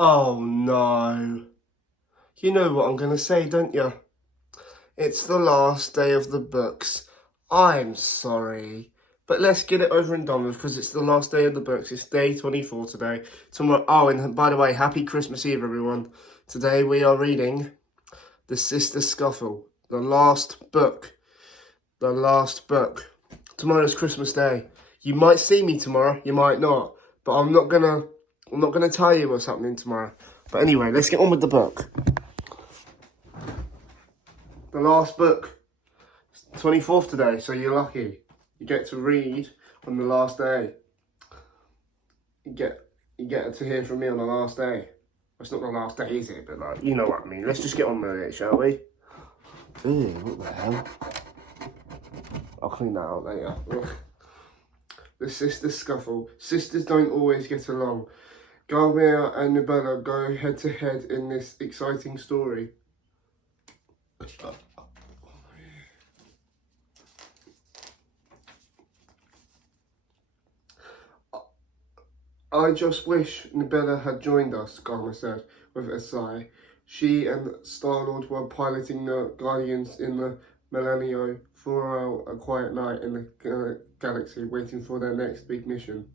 Oh no. You know what I'm going to say, don't you? It's the last day of the books. I'm sorry. But let's get it over and done with because it's the last day of the books. It's day 24 today. Tomorrow. Oh, and by the way, happy Christmas Eve, everyone. Today we are reading the Sister Scuffle, the last book. The last book. Tomorrow's Christmas Day. You might see me tomorrow, you might not. But I'm not gonna tell you what's happening tomorrow. But anyway, let's get on with the book. The last book. It's 24th today, so you're lucky. You get to read on the last day. You get to hear from me on the last day. Well, it's not the last day, is it? But like, you know what I mean. Let's just get on with it, shall we? Ew, what the hell? I'll clean that out later. Ugh. The Sister Scuffle. Sisters don't always get along. Garmia and Nubella go head to head in this exciting story. I just wish Nubella had joined us, Garma said with a sigh. She and Star-Lord were piloting the Guardians in the Millennium for a quiet night in the galaxy, waiting for their next big mission.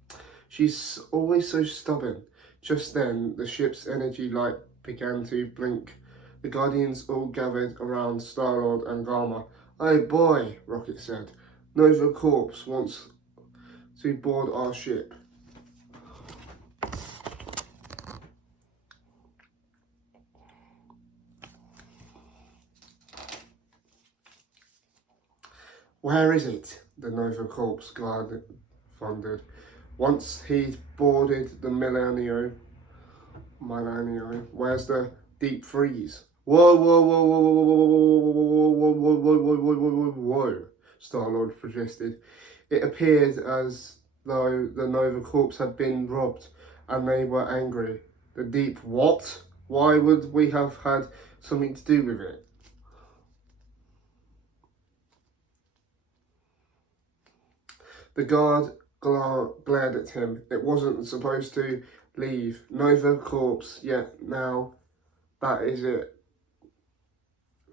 She's always so stubborn. Just then, the ship's energy light began to blink. The Guardians all gathered around Star-Lord and Garma. "Oh boy," Rocket said. "Nova Corps wants to board our ship." "Where is it?" the Nova Corps guard thundered. Once he'd boarded the Millennium, where's the deep freeze? Whoa, whoa, whoa, whoa, whoa, whoa, whoa, whoa, whoa, whoa, whoa, whoa, whoa, Star-Lord protested. It appeared as though the Nova Corps had been robbed, and they were angry. The deep what? Why would we have had something to do with it? The guard glared at him. It wasn't supposed to leave. Nova Corps, yet now that is it.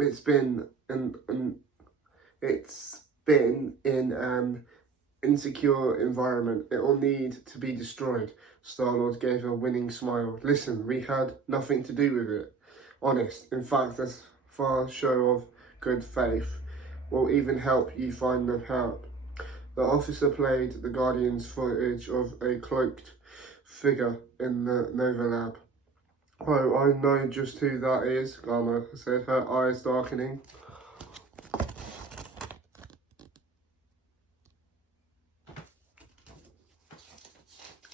It's been in an insecure environment. It will need to be destroyed. Star-Lord gave a winning smile. Listen, we had nothing to do with it. Honest. In fact, that's far show of good faith. Will even help you find the help. The officer played the Guardian's footage of a cloaked figure in the Nova lab. "Oh, I know just who that is," Garma said, her eyes darkening.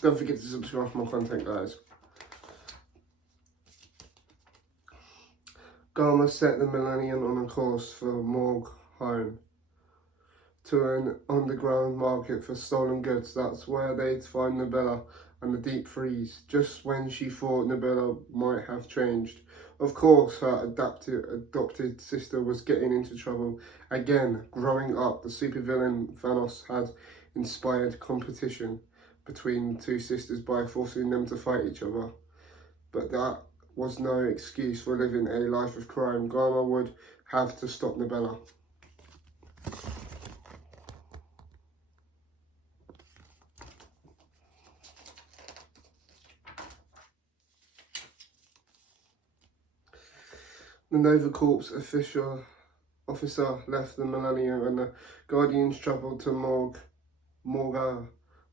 Don't forget to subscribe for more content, guys. Garma set the Millennium on a course for Morg home, to an underground market for stolen goods. That's where they'd find Nubella and the deep freeze, just when she thought Nubella might have changed. Of course, her adopted sister was getting into trouble. Again, growing up, the supervillain Thanos had inspired competition between the two sisters by forcing them to fight each other. But that was no excuse for living a life of crime. Garma would have to stop Nubella. The Nova Corps officer left the Millennium and the Guardians travelled to Morga.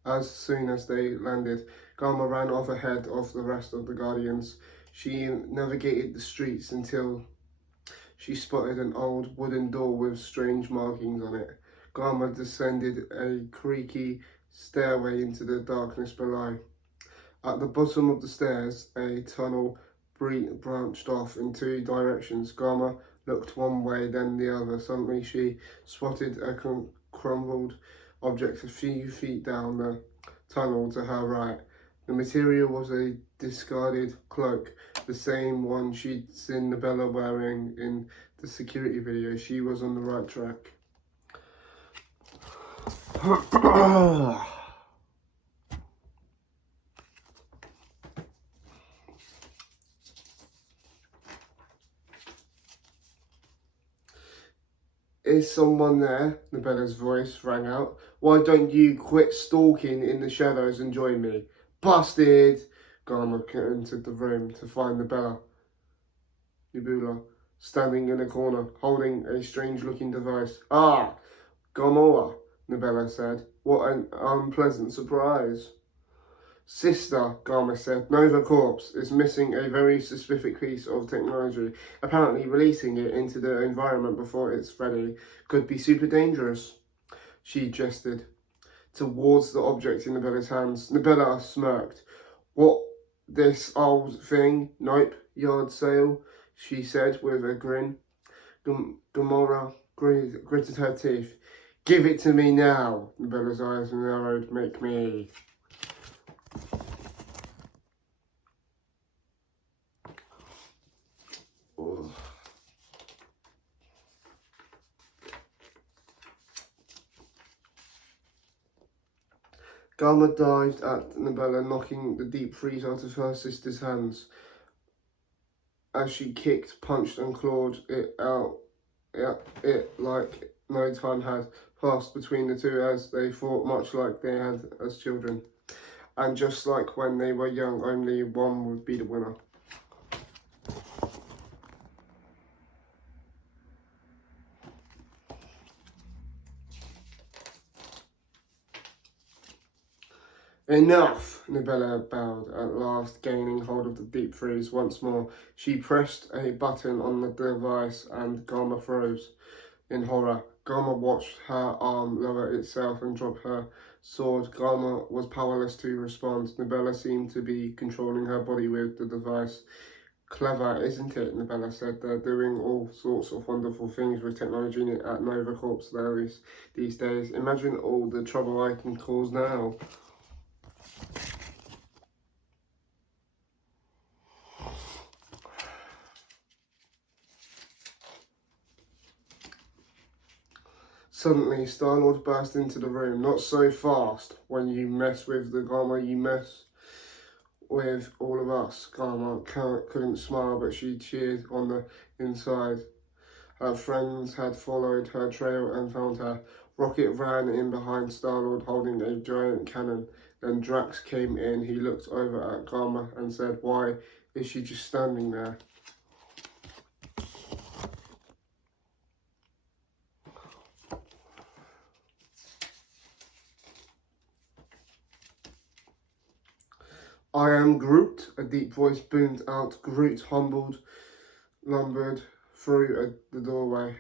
As soon as they landed, Garma ran off ahead of the rest of the Guardians. She navigated the streets until she spotted an old wooden door with strange markings on it. Garma descended a creaky stairway into the darkness below. At the bottom of the stairs, a tunnel branched off in two directions. Garma looked one way, then the other. Suddenly she spotted a crumbled object a few feet down the tunnel to her right. The material was a discarded cloak, the same one she'd seen Nubella wearing in the security video. She was on the right track. Is someone there? Nibella's voice rang out. Why don't you quit stalking in the shadows and join me? Busted! Garma entered the room to find Nibella standing in a corner, holding a strange-looking device. Ah, Gamoa, Nibella said. What an unpleasant surprise. Sister, Garma said, Nova Corps is missing a very specific piece of technology. Apparently releasing it into the environment before it's ready could be super dangerous. She gestured towards the object in Nibella's hands. Nibella smirked. What, this old thing? Nope, yard sale, she said with a grin. Gamora gritted her teeth. Give it to me now. Nibella's eyes narrowed. Make me. Garma dived at Nibella, knocking the deep freeze out of her sister's hands. As she kicked, punched and clawed it out, it like no time had passed between the two as they fought much like they had as children. And just like when they were young, only one would be the winner. Enough! Nibella bowed, at last gaining hold of the deep freeze once more. She pressed a button on the device and Garma froze. In horror, Garma watched her arm lower itself and drop her sword. Garma was powerless to respond. Nibella seemed to be controlling her body with the device. Clever, isn't it? Nibella said. They're doing all sorts of wonderful things with technology at Nova Corps these days. Imagine all the trouble I can cause now. Suddenly, Star-Lord burst into the room. Not so fast. When you mess with the Garma, you mess with all of us. Garma couldn't smile, but she cheered on the inside. Her friends had followed her trail and found her. Rocket ran in behind Star-Lord holding a giant cannon. Then Drax came in. He looked over at Garma and said, Why is she just standing there? I am Groot, a deep voice boomed out. Groot lumbered through the doorway.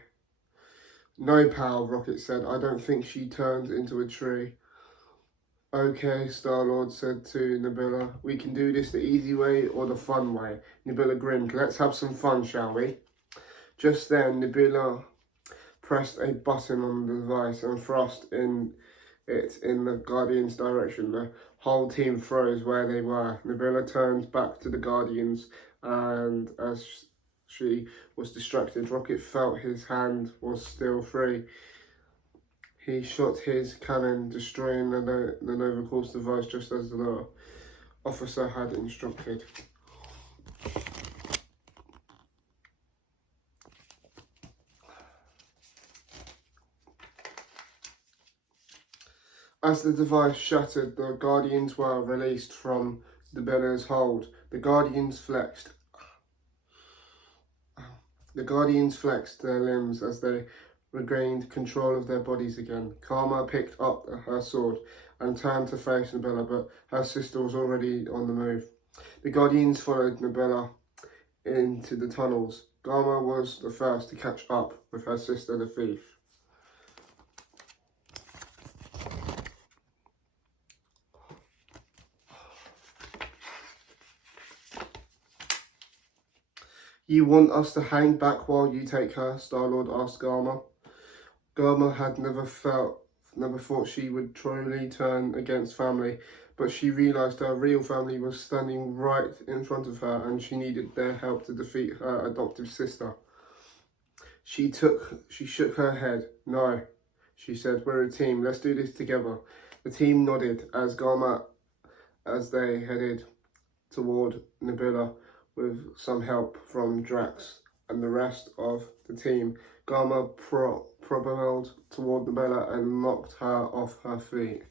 No, pal, Rocket said. I don't think she turned into a tree. Okay, Star-Lord said to Nibella. We can do this the easy way or the fun way. Nibella grinned. Let's have some fun, shall we? Just then, Nibella pressed a button on the device and thrust in the Guardians' direction. The whole team froze where they were. Nibella turned back to the Guardians, and as she was distracted, Rocket felt his hand was still free. He shot his cannon, destroying the Nova Corps device just as the officer had instructed. As the device shattered, the Guardians were released from Nibella's hold. The Guardians flexed their limbs as they regained control of their bodies again. Karma picked up her sword and turned to face Nibella, but her sister was already on the move. The Guardians followed Nibella into the tunnels. Karma was the first to catch up with her sister, the thief. You want us to hang back while you take her? Star-Lord asked Garma. Garma had never thought she would truly turn against family, but she realised her real family was standing right in front of her and she needed their help to defeat her adoptive sister. She shook her head. No, she said, we're a team. Let's do this together. The team nodded as they headed toward Nibella with some help from Drax and the rest of the team Garma propelled toward the Bella and knocked her off her feet.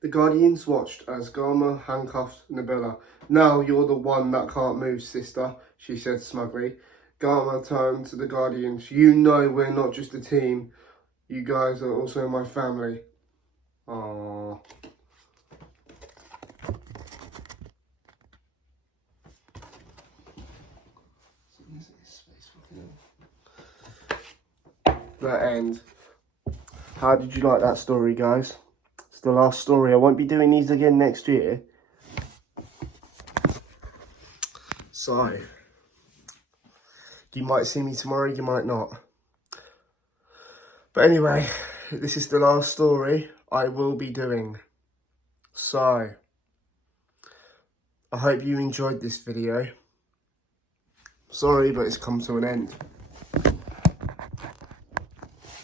The Guardians watched as Garma handcuffed Nabella. "Now you're the one that can't move, sister," she said smugly. Garma turned to the Guardians. "You know we're not just a team. You guys are also my family." Aww. The end. How did you like that story, guys? It's the last story. I won't be doing these again next year. So, you might see me tomorrow, you might not. But anyway, this is the last story I will be doing. So, I hope you enjoyed this video. Sorry, but it's come to an end.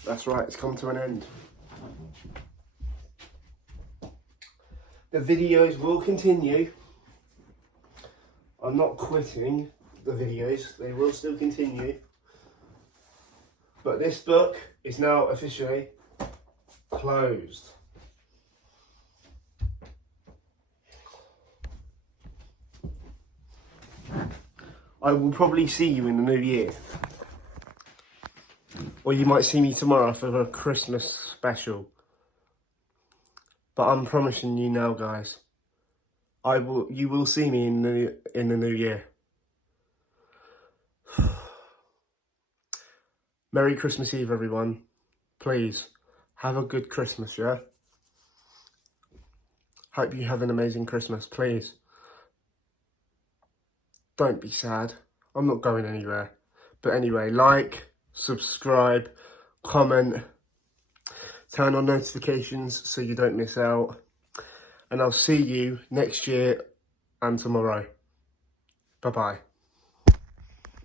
That's right, it's come to an end. The videos will continue. I'm not quitting the videos, they will still continue. But this book is now officially closed. I will probably see you in the new year. Or you might see me tomorrow for a Christmas special. But I'm promising you now, guys, you will see me in the new year. Merry Christmas Eve, everyone. Please, have a good Christmas, yeah? Hope you have an amazing Christmas, please. Don't be sad. I'm not going anywhere. But anyway, like, subscribe, comment, turn on notifications so you don't miss out. And I'll see you next year and tomorrow. Bye-bye.